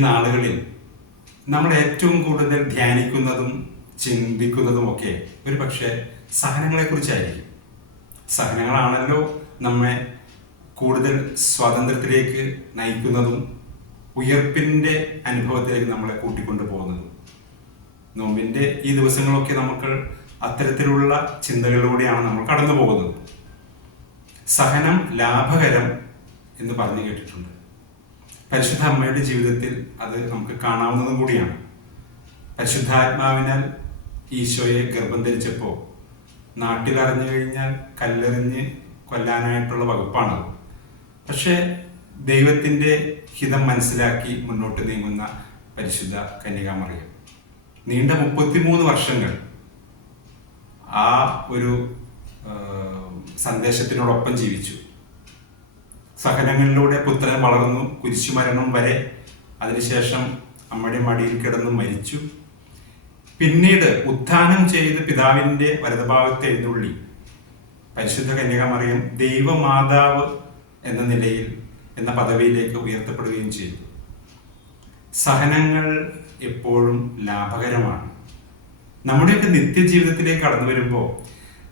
നാളുകളിൽ നമ്മൾ ഏറ്റവും കൂടുതൽ ധ്യാനിക്കുന്നതും ചിന്തിക്കുന്നതും ഒക്കെ ഒരു പക്ഷേ സഹനങ്ങളെ കുറിച്ചായിരിക്കും. സഹനങ്ങളാണല്ലോ നമ്മെ കൂടുതൽ സ്വാതന്ത്ര്യത്തിലേക്ക് നയിക്കുന്നതും ഉയർപ്പിന്റെ അനുഭവത്തിലേക്ക് നമ്മളെ കൂട്ടിക്കൊണ്ടു പോകുന്നതും. നോമ്പിന്റെ ഈ ദിവസങ്ങളൊക്കെ നമുക്ക് അത്തരത്തിലുള്ള ചിന്തകളിലൂടെയാണ് നമ്മൾ കടന്നു പോകുന്നത് സഹനം ലാഭകരം എന്ന് പറഞ്ഞു കേട്ടിട്ടുണ്ട്. പരിശുദ്ധ അമ്മയുടെ ജീവിതത്തിൽ അത് നമുക്ക് കാണാവുന്നതും കൂടിയാണ്. പരിശുദ്ധാത്മാവിനാൽ ഈശോയെ ഗർഭം ധരിച്ചപ്പോൾ നാട്ടിൽ അറിഞ്ഞു കഴിഞ്ഞാൽ കല്ലെറിഞ്ഞ് കൊല്ലാനായിട്ടുള്ള വകുപ്പാണ് പക്ഷേ ദൈവത്തിന്റെ ഹിതം മനസ്സിലാക്കി മുന്നോട്ട് നീങ്ങുന്ന പരിശുദ്ധ കന്യകാമറിയം. നീണ്ട മുപ്പത്തിമൂന്ന് വർഷങ്ങൾ ആ ഒരു സന്ദേശത്തിനോടൊപ്പം ജീവിച്ചു. സഹനങ്ങളിലൂടെ പുത്രൻ വളർന്നു കുരിശുമരണം വരെ. അതിനുശേഷം അമ്മയുടെ മടിയിൽ കിടന്ന് മരിച്ചു. പിന്നീട് ഉത്ഥാനം ചെയ്ത് പിതാവിന്റെ വലതുഭാഗത്ത് എഴുന്നള്ളി പരിശുദ്ധ കന്യകമറിയം ദൈവമാതാവ് എന്ന നിലയിൽ എന്ന പദവിയിലേക്ക് ഉയർത്തപ്പെടുകയും ചെയ്തു. സഹനങ്ങൾ എപ്പോഴും ലാഭകരമാണ്. നമ്മുടെയൊക്കെ നിത്യജീവിതത്തിലേക്ക് കടന്നു വരുമ്പോൾ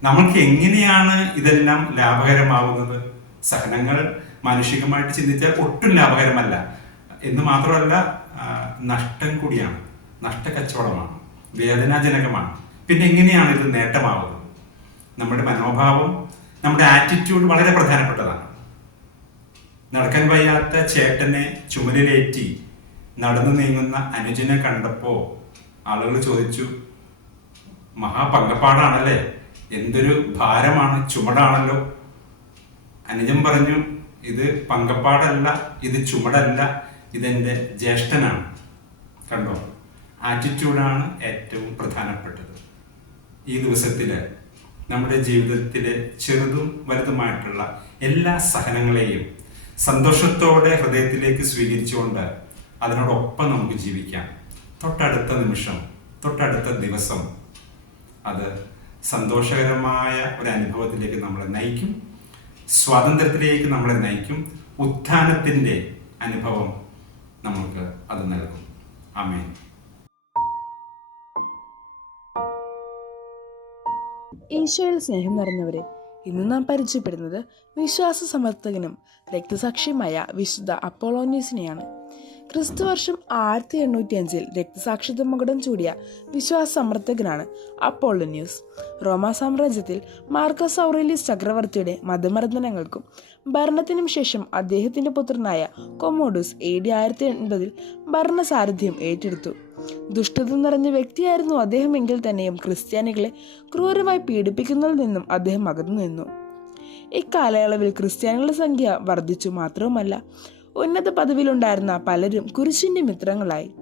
നമ്മൾക്ക് എങ്ങനെയാണ് ഇതെല്ലാം ലാഭകരമാവുന്നത്? സഹനങ്ങൾ മാനുഷികമായിട്ട് ചിന്തിച്ചാൽ ഒട്ടും ലാഭകരമല്ല. എന്ന് മാത്രമല്ല നഷ്ടം കൂടിയാണ്. നഷ്ട നഷ്ടക്കച്ചവടമാണ്. വേദനാജനകമാണ്. പിന്നെ എങ്ങനെയാണ് ഇത് നേട്ടമാവുന്നത്? നമ്മുടെ മനോഭാവം നമ്മുടെ ആറ്റിറ്റ്യൂഡ് വളരെ പ്രധാനപ്പെട്ടതാണ്. നടക്കാൻ വയ്യാത്ത ചേട്ടനെ ചുമലിലേറ്റി നടന്നു നീങ്ങുന്ന അനുജനെ കണ്ടപ്പോ ആളുകൾ ചോദിച്ചു മഹാപങ്കപ്പാടാണല്ലേ എന്തൊരു ഭാരമാണ് ചുമടാണല്ലോ. അനുജൻ പറഞ്ഞു ഇത് പങ്കപ്പാടല്ല ഇത് ചുമടല്ല ഇതെന്റെ ജ്യേഷ്ഠനാണ്. കണ്ടോ? ആറ്റിറ്റ്യൂഡാണ് ഏറ്റവും പ്രധാനപ്പെട്ടത്. ഈ ദിവസത്തിൽ നമ്മുടെ ജീവിതത്തിലെ ചെറുതും വലുതുമായിട്ടുള്ള എല്ലാ സഹനങ്ങളെയും സന്തോഷത്തോടെ ഹൃദയത്തിലേക്ക് സ്വീകരിച്ചുകൊണ്ട് അതിനോടൊപ്പം നമുക്ക് ജീവിക്കാം. തൊട്ടടുത്ത നിമിഷം തൊട്ടടുത്ത ദിവസം അത് സന്തോഷകരമായ ഒരു അനുഭവത്തിലേക്ക് നമ്മളെ നയിക്കും. സ്വാതന്ത്ര്യത്തിലേക്ക് നമ്മളെ നയിക്കും. ഉത്ഥാനത്തിന്റെ അനുഭവം നമുക്ക് അത് നൽകും. ആമേൻ. ഈശോയിൽ സ്നേഹം നിറഞ്ഞവരെ ഇന്ന് നാം പരിചയപ്പെടുന്നത് വിശ്വാസ സമർത്ഥകനും രക്തസാക്ഷിയുമായ വിശുദ്ധ അപ്പോളോന്യൂസിനെയാണ്. ക്രിസ്തുവർഷം ആയിരത്തി എണ്ണൂറ്റി അഞ്ചിൽ രക്തസാക്ഷിത്വ മകുടം ചൂടിയ വിശ്വാസ സമർത്ഥകനാണ് അപ്പോളോന്യൂസ് റോമാ സാമ്രാജ്യത്തിൽ മാർക്കസ് ഔറേലിയസ് ചക്രവർത്തിയുടെ മതമർദ്ദനങ്ങൾക്കും ഭരണത്തിനും ശേഷം അദ്ദേഹത്തിന്റെ പുത്രനായ കൊമോഡൂസ് എ ഡി ആയിരത്തി എൺപതിൽ ഭരണസാരഥ്യം ഏറ്റെടുത്തു. ദുഷ്ടത നിറഞ്ഞ വ്യക്തിയായിരുന്നു അദ്ദേഹമെങ്കിൽ തന്നെയും ക്രിസ്ത്യാനികളെ ക്രൂരമായി പീഡിപ്പിക്കുന്നതിൽ നിന്നും അദ്ദേഹം അകന്നു നിന്നു. ഇക്കാലയളവിൽ ക്രിസ്ത്യാനികളുടെ സംഖ്യ വർദ്ധിച്ചു മാത്രവുമല്ല ഉന്നത പദവിയിലുണ്ടായിരുന്ന പലരും കുരിശിന്റെ മിത്രങ്ങളായി.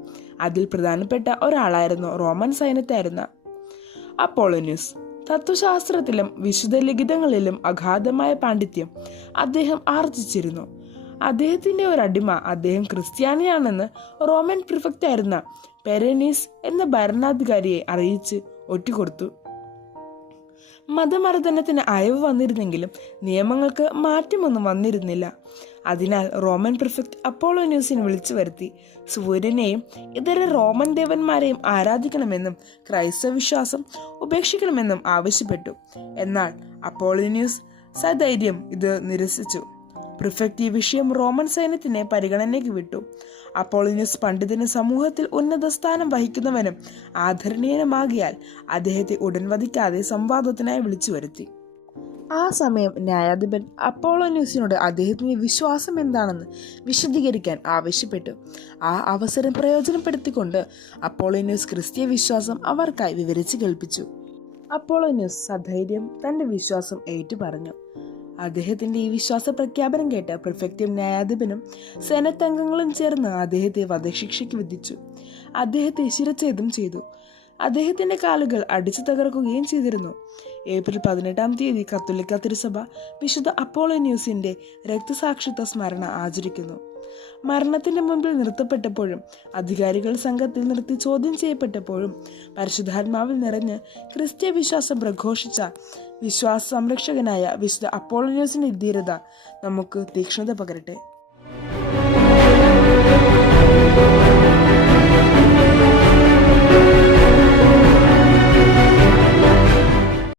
അതിൽ പ്രധാനപ്പെട്ട ഒരാളായിരുന്നു റോമൻ സൈന്യത്തായിരുന്ന അപ്പോളോന്യൂസ്. തത്വശാസ്ത്രത്തിലും വിശുദ്ധ ലിഖിതങ്ങളിലും അഗാധമായ പാണ്ഡിത്യം അദ്ദേഹം ആർജിച്ചിരുന്നു. അദ്ദേഹത്തിന്റെ ഒരു അടിമ അദ്ദേഹം ക്രിസ്ത്യാനിയാണെന്ന് റോമൻ പ്രിഫക്റ്റായിരുന്ന പെരനീസ് എന്ന ഭരണാധികാരിയെ അറിയിച്ച് ഒറ്റിക്കൊടുത്തു മതമർദ്ദനത്തിന് അയവ് വന്നിരുന്നെങ്കിലും നിയമങ്ങൾക്ക് മാറ്റമൊന്നും വന്നിരുന്നില്ല. അതിനാൽ റോമൻ പ്രിഫക്റ്റ് അപ്പോളോ ന്യൂസിനെ വിളിച്ചു വരുത്തി. സൂര്യനെയും ഇതര റോമൻ ദേവന്മാരെയും ആരാധിക്കണമെന്നും ക്രൈസ്തവ വിശ്വാസം ഉപേക്ഷിക്കണമെന്നും ആവശ്യപ്പെട്ടു. എന്നാൽ അപ്പോളോ ന്യൂസ് സധൈര്യം ഇത് നിരസിച്ചു. പ്രിഫക്റ്റ് ഈ വിഷയം റോമൻ സൈന്യത്തിനെ പരിഗണനയ്ക്ക് വിട്ടു. അപ്പോളിനിയസ് പണ്ഡിതന് സമൂഹത്തിൽ ഉന്നത സ്ഥാനം വഹിക്കുന്നവനും ആദരണീയനുമാകിയാൽ അദ്ദേഹത്തെ ഉടൻ വധിക്കാതെ സംവാദത്തിനായി വിളിച്ചു വരുത്തി. ആ സമയം ന്യായാധിപൻ അപ്പോളോന്യൂസിനോട് അദ്ദേഹത്തിന്റെ വിശ്വാസം എന്താണെന്ന് വിശദീകരിക്കാൻ ആവശ്യപ്പെട്ടു. ആ അവസരം പ്രയോജനപ്പെടുത്തിക്കൊണ്ട് അപ്പോളോന്യൂസ് ക്രിസ്തീയ വിശ്വാസം അവർക്കായി വിവരിച്ച് കേൾപ്പിച്ചു. അപ്പോളോന്യൂസ് സധൈര്യം തന്റെ വിശ്വാസം ഏറ്റുപറഞ്ഞു. അദ്ദേഹത്തിന്റെ ഈ വിശ്വാസ പ്രഖ്യാപനം കേട്ട് പ്രിഫക്റ്റും ന്യായാധിപനും സെനറ്റ് അംഗങ്ങളും ചേർന്ന് അദ്ദേഹത്തെ വധശിക്ഷയ്ക്ക് വിധിച്ചു. അദ്ദേഹത്തെ ശിരച്ഛേദം ചെയ്തു. അദ്ദേഹത്തിന്റെ കാലുകൾ അടിച്ചു തകർക്കുകയും ചെയ്തിരുന്നു. ഏപ്രിൽ പതിനെട്ടാം തീയതി കത്തോലിക്ക തിരുസഭ വിശുദ്ധ അപ്പോളോ ന്യൂസിന്റെ രക്തസാക്ഷിത്വ സ്മരണ ആചരിക്കുന്നു. മരണത്തിന്റെ മുമ്പിൽ നിർത്തപ്പെട്ടപ്പോഴും അധികാരികൾ സംഘത്തിൽ നിർത്തി ചോദ്യം ചെയ്യപ്പെട്ടപ്പോഴും പരിശുദ്ധാത്മാവിൽ നിറഞ്ഞ് ക്രിസ്ത്യ വിശ്വാസം പ്രഘോഷിച്ച വിശ്വാസ സംരക്ഷകനായ വിശുദ്ധ അപ്പോളോന്യൂസിന്റെ ധീരത നമുക്ക് തീക്ഷ്ണത പകരട്ടെ.